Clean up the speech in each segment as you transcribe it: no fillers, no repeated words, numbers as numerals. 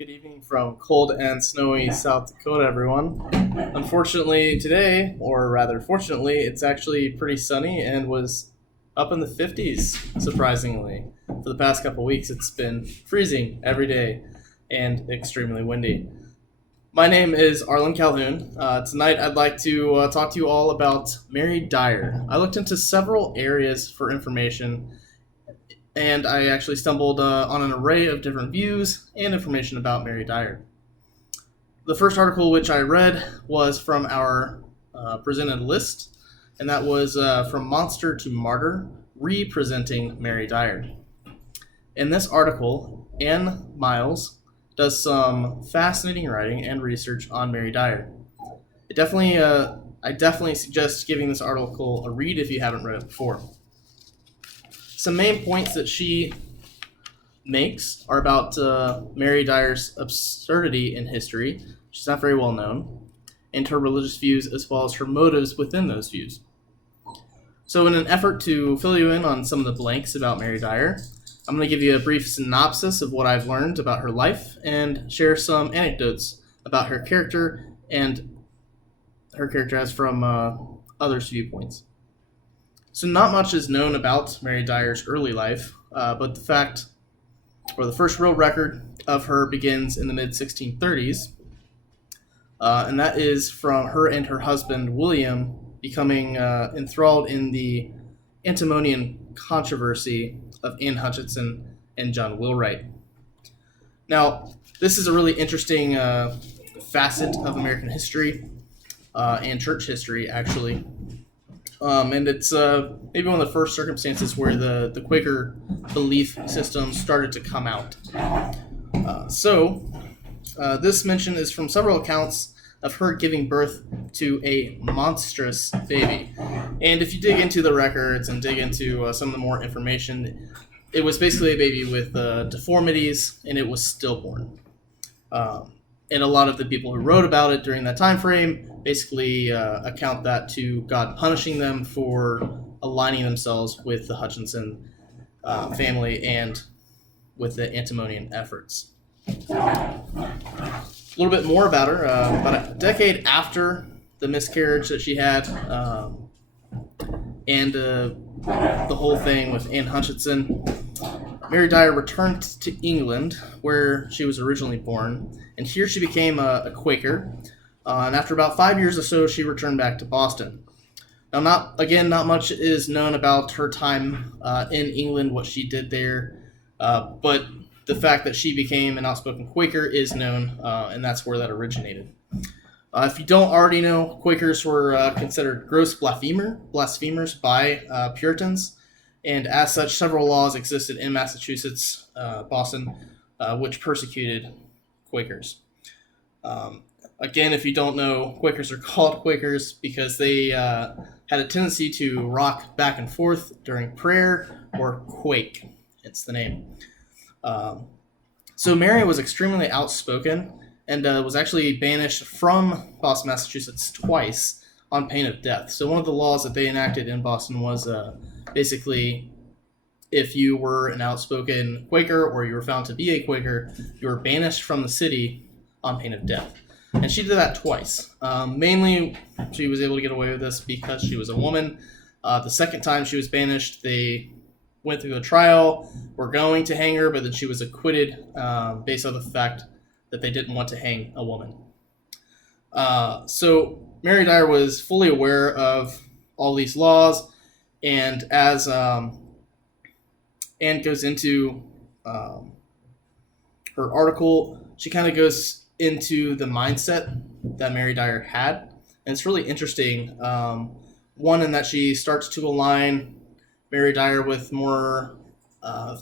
Good evening from cold and snowy South Dakota, everyone. Unfortunately, today, or rather fortunately, it's actually pretty sunny and was up in the 50s, surprisingly. For the past couple weeks, it's been freezing every day and extremely windy. My name is Arlen Calhoun. Tonight, I'd like to talk to you all about Mary Dyer. I looked into several areas for information and I actually stumbled on an array of different views and information about Mary Dyer. The first article which I read was from our presented list, and that was from Monster to Martyr, representing Mary Dyer. In this article, Anne Miles does some fascinating writing and research on Mary Dyer. I definitely suggest giving this article a read if you haven't read it before. Some main points that she makes are about Mary Dyer's absurdity in history. She's not very well known, and her religious views as well as her motives within those views. So in an effort to fill you in on some of the blanks about Mary Dyer, I'm going to give you a brief synopsis of what I've learned about her life and share some anecdotes about her character and her character as from others' viewpoints. So not much is known about Mary Dyer's early life, but the first real record of her begins in the mid-1630s, and that is from her and her husband William becoming enthralled in the antinomian controversy of Anne Hutchinson and John Wheelwright. Now, this is a really interesting facet of American history and church history, actually. And it's maybe one of the first circumstances where the Quaker belief system started to come out. This mention is from several accounts of her giving birth to a monstrous baby. And if you dig into the records and dig into some of the more information, it was basically a baby with deformities, and it was stillborn. And a lot of the people who wrote about it during that time frame basically account that to God punishing them for aligning themselves with the Hutchinson family and with the antinomian efforts. A little bit more about her. About a decade after the miscarriage that she had and the whole thing with Anne Hutchinson, Mary Dyer returned to England, where she was originally born, and here she became a Quaker. And after about 5 years or so, she returned back to Boston. Now, not much is known about her time in England, what she did there, but the fact that she became an outspoken Quaker is known, and that's where that originated. If you don't already know, Quakers were considered gross blasphemers by Puritans, and as such, several laws existed in Massachusetts, Boston, which persecuted Quakers. Again, if you don't know, Quakers are called Quakers because they had a tendency to rock back and forth during prayer or quake. It's the name. So Mary was extremely outspoken and was actually banished from Boston, Massachusetts twice on pain of death. So one of the laws that they enacted in Boston was basically if you were an outspoken Quaker or you were found to be a Quaker, you were banished from the city on pain of death. And she did that twice. Mainly, she was able to get away with this because she was a woman. The second time she was banished, they went through a trial, were going to hang her, but then she was acquitted based on the fact that they didn't want to hang a woman. So Mary Dyer was fully aware of all these laws, and as Anne goes into her article, she kind of goes into the mindset that Mary Dyer had, and it's really interesting. One, in that she starts to align Mary Dyer with more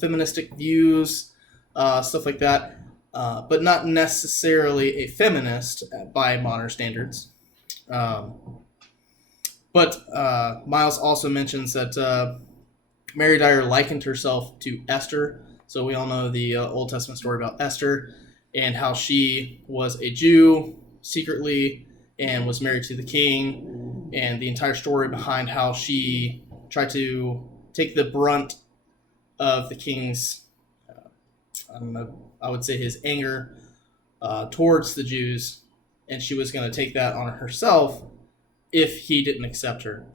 feministic views, stuff like that, but not necessarily a feminist by modern standards. But Miles also mentions that Mary Dyer likened herself to Esther. So we all know the Old Testament story about Esther and how she was a Jew secretly and was married to the king, and the entire story behind how she tried to take the brunt of the king's, I would say his anger towards the Jews, and she was going to take that on herself if he didn't accept her,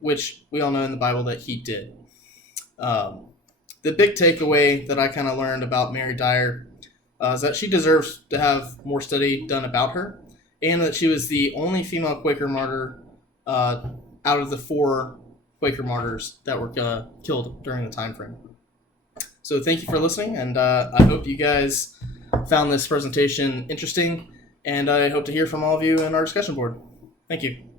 which we all know in the Bible that he did. The big takeaway that I kind of learned about Mary Dyer is that she deserves to have more study done about her, and that she was the only female Quaker martyr out of the 4 Quaker martyrs that were killed during the time frame. So thank you for listening, and I hope you guys found this presentation interesting, and I hope to hear from all of you in our discussion board. Thank you.